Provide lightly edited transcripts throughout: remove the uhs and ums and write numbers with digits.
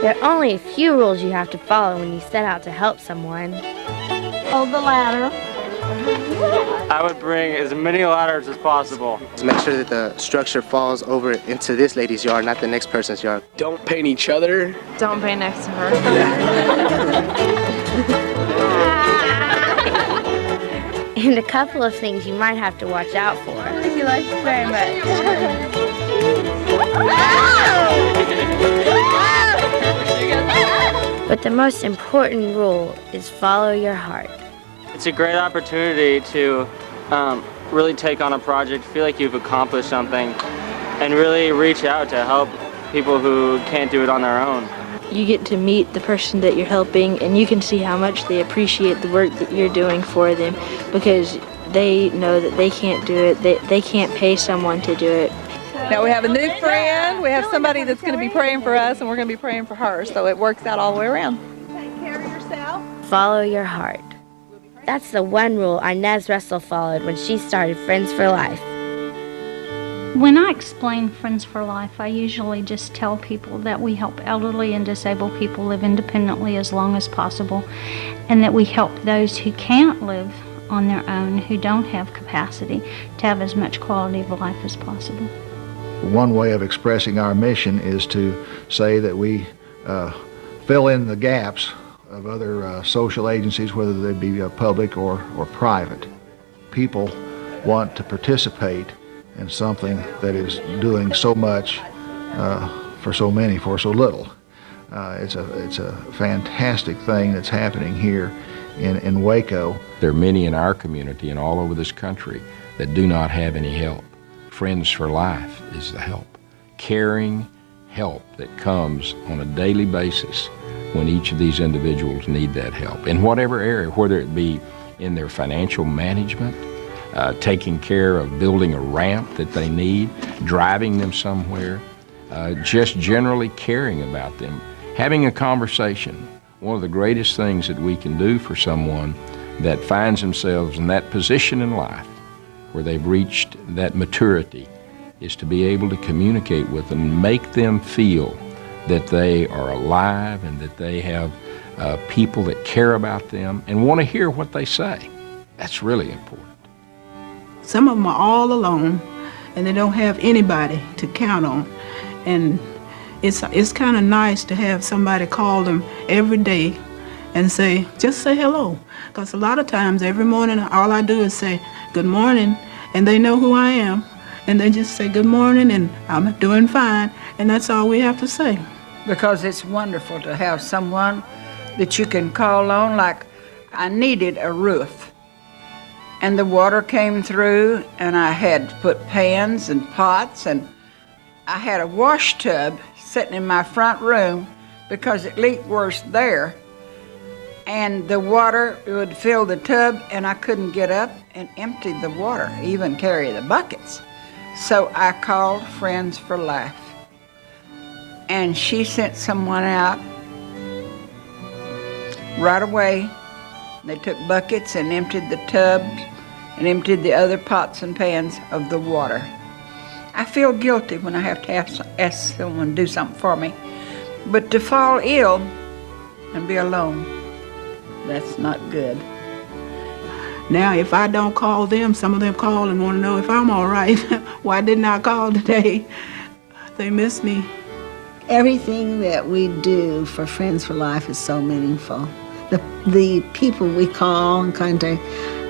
There are only a few rules you have to follow when you set out to help someone. Hold the ladder. I would bring as many ladders as possible. To make sure that the structure falls over into this lady's yard, not the next person's yard. Don't paint each other. Don't paint next to her. And a couple of things you might have to watch out for. He likes it very much. But the most important rule is follow your heart. It's a great opportunity to really take on a project, feel like you've accomplished something, and really reach out to help people who can't do it on their own. You get to meet the person that you're helping, and you can see how much they appreciate the work that you're doing for them, because they know that they can't do it, they can't pay someone to do it. Now we have a new friend, we have somebody that's going to be praying for us, and we're going to be praying for her, so it works out all the way around. Take care of yourself. Follow your heart. That's the one rule Inez Russell followed when she started Friends for Life. When I explain Friends for Life, I usually just tell people that we help elderly and disabled people live independently as long as possible, and that we help those who can't live on their own, who don't have capacity, to have as much quality of life as possible. One way of expressing our mission is to say that we fill in the gaps of other social agencies, whether they be public or private. People want to participate in something that is doing so much for so many for so little. It's a fantastic thing that's happening here in Waco. There are many in our community and all over this country that do not have any help. Friends for Life is the help. Caring help that comes on a daily basis when each of these individuals need that help, in whatever area, whether it be in their financial management, taking care of building a ramp that they need, driving them somewhere, just generally caring about them, having a conversation. One of the greatest things that we can do for someone that finds themselves in that position in life where they've reached that maturity is to be able to communicate with them and make them feel that they are alive and that they have people that care about them and want to hear what they say. That's really important. Some of them are all alone and they don't have anybody to count on. And it's kind of nice to have somebody call them every day and just say hello. Because a lot of times every morning all I do is say good morning, and they know who I am. And they just say good morning and I'm doing fine, and that's all we have to say. Because it's wonderful to have someone that you can call on. Like I needed a roof, and the water came through, and I had to put pans and pots, and I had a wash tub sitting in my front room because it leaked worse there, and the water would fill the tub, and I couldn't get up and empty the water, even carry the buckets. So I called Friends for Life, and she sent someone out right away. They took buckets and emptied the tub and emptied the other pots and pans of the water. I feel guilty when I have to ask someone to do something for me, but to fall ill and be alone, that's not good. Now, if I don't call them, some of them call and want to know if I'm all right. Why didn't I call today? They miss me. Everything that we do for Friends for Life is so meaningful. The people we call and contact,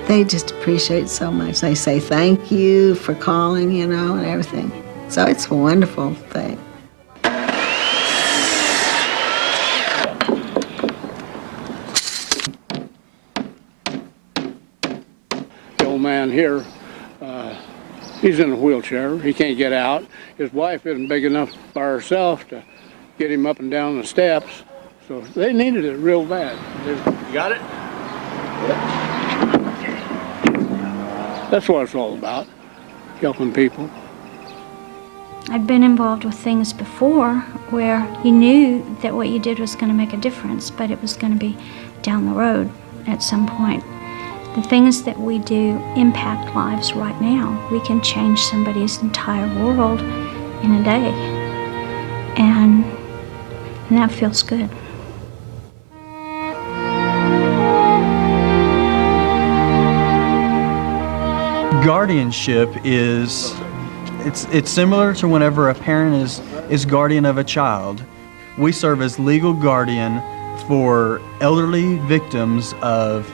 they just appreciate so much. They say thank you for calling, and everything. So it's a wonderful thing. Man here, he's in a wheelchair. He can't get out. His wife isn't big enough by herself to get him up and down the steps, so they needed it real bad. You got it? That's what it's all about, helping people. I've been involved with things before where you knew that what you did was going to make a difference, but it was going to be down the road at some point. The things that we do impact lives right now. We can change somebody's entire world in a day. And And that feels good. Guardianship is, it's similar to whenever a parent is guardian of a child. We serve as legal guardian for elderly victims of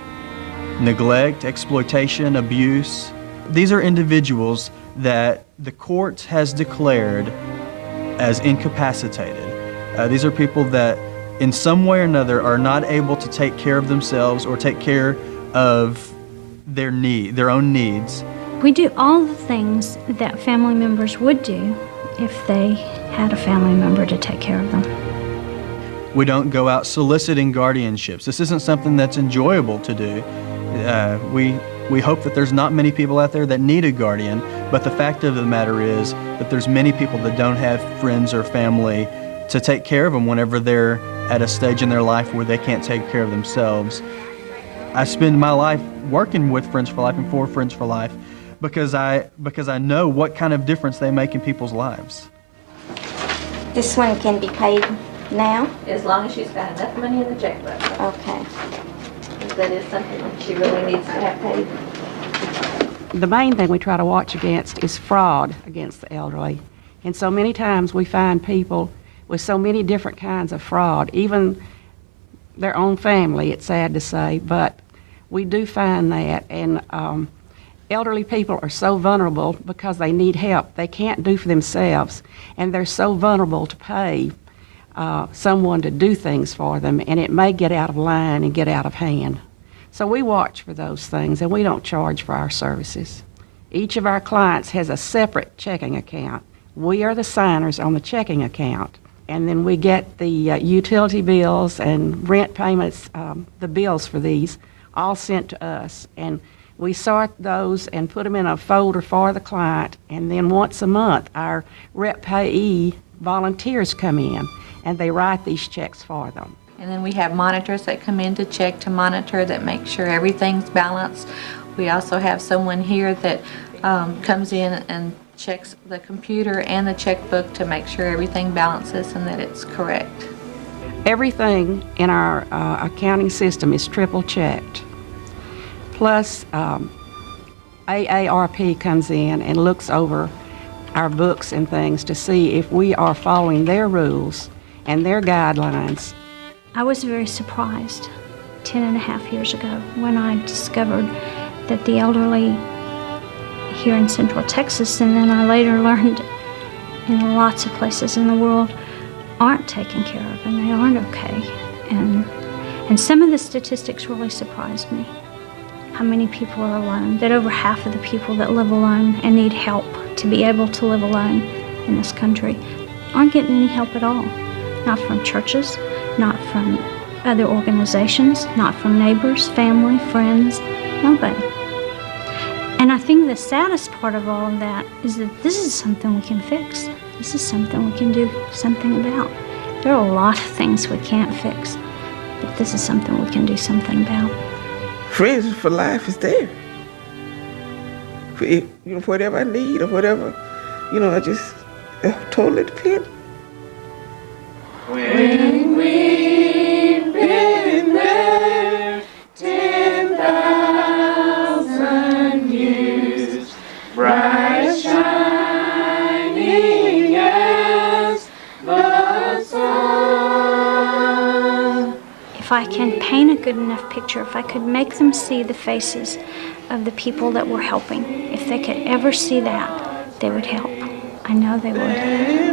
neglect, exploitation, abuse. These are individuals that the court has declared as incapacitated. These are people that in some way or another are not able to take care of themselves or take care of their own needs. We do all the things that family members would do if they had a family member to take care of them. We don't go out soliciting guardianships. This isn't something that's enjoyable to do. We hope that there's not many people out there that need a guardian, but the fact of the matter is that there's many people that don't have friends or family to take care of them whenever they're at a stage in their life where they can't take care of themselves. I spend my life working with Friends for Life and for Friends for Life because I know what kind of difference they make in people's lives. This one can be paid now? As long as she's got enough money in the checkbook. Okay. That is something that she really needs to have paid. The main thing we try to watch against is fraud against the elderly. And so many times we find people with so many different kinds of fraud, even their own family, it's sad to say, but we do find that. And elderly people are so vulnerable because they need help. They can't do for themselves, and they're so vulnerable to pay someone to do things for them, and it may get out of line and get out of hand. So we watch for those things, and we don't charge for our services. Each of our clients has a separate checking account. We are the signers on the checking account, and then we get the utility bills and rent payments, the bills for these, all sent to us. And we sort those and put them in a folder for the client, and then once a month our rep payee volunteers come in and they write these checks for them. And then we have monitors that come in to check, to monitor, that make sure everything's balanced. We also have someone here that comes in and checks the computer and the checkbook to make sure everything balances and that it's correct. Everything in our accounting system is triple checked. Plus, AARP comes in and looks over our books and things to see if we are following their rules and their guidelines. I was very surprised 10.5 years ago when I discovered that the elderly here in Central Texas, and then I later learned in lots of places in the world, aren't taken care of and they aren't okay. And some of the statistics really surprised me. How many people are alone, that over half of the people that live alone and need help to be able to live alone in this country aren't getting any help at all. Not from churches, not from other organizations, not from neighbors, family, friends, nobody. And I think the saddest part of all of that is that this is something we can fix. This is something we can do something about. There are a lot of things we can't fix, but this is something we can do something about. Friends for Life is there. For, whatever I need or whatever, I just totally depend. When we've been there 10,000 years, bright shining as the sun. If I can paint a good enough picture, if I could make them see the faces of the people that we're helping, if they could ever see that, they would help. I know they would.